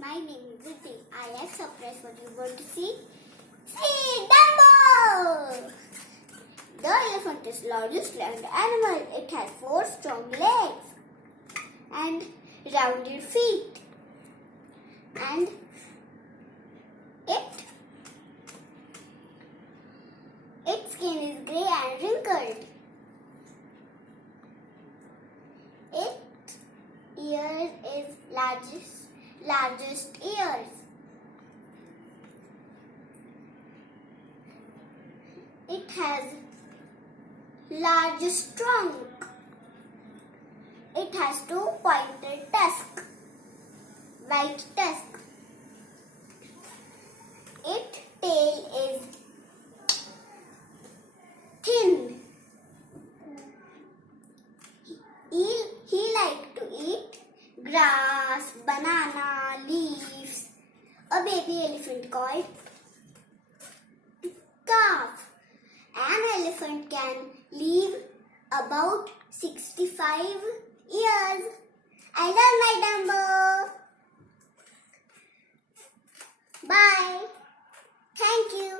My name is Viti. I have surprise what you want to see. See Dumbo! The elephant is largest land animal. It has 4 strong legs and rounded feet. And its skin is grey and wrinkled. Its ears is largest ears. It has largest trunk. It has 2 pointed tusks, white tusk. Its tail is thin. He likes to eat grass, banana, leaves. A baby elephant called calf. An elephant can live about 65 years. I love my Dumbo. Bye. Thank you.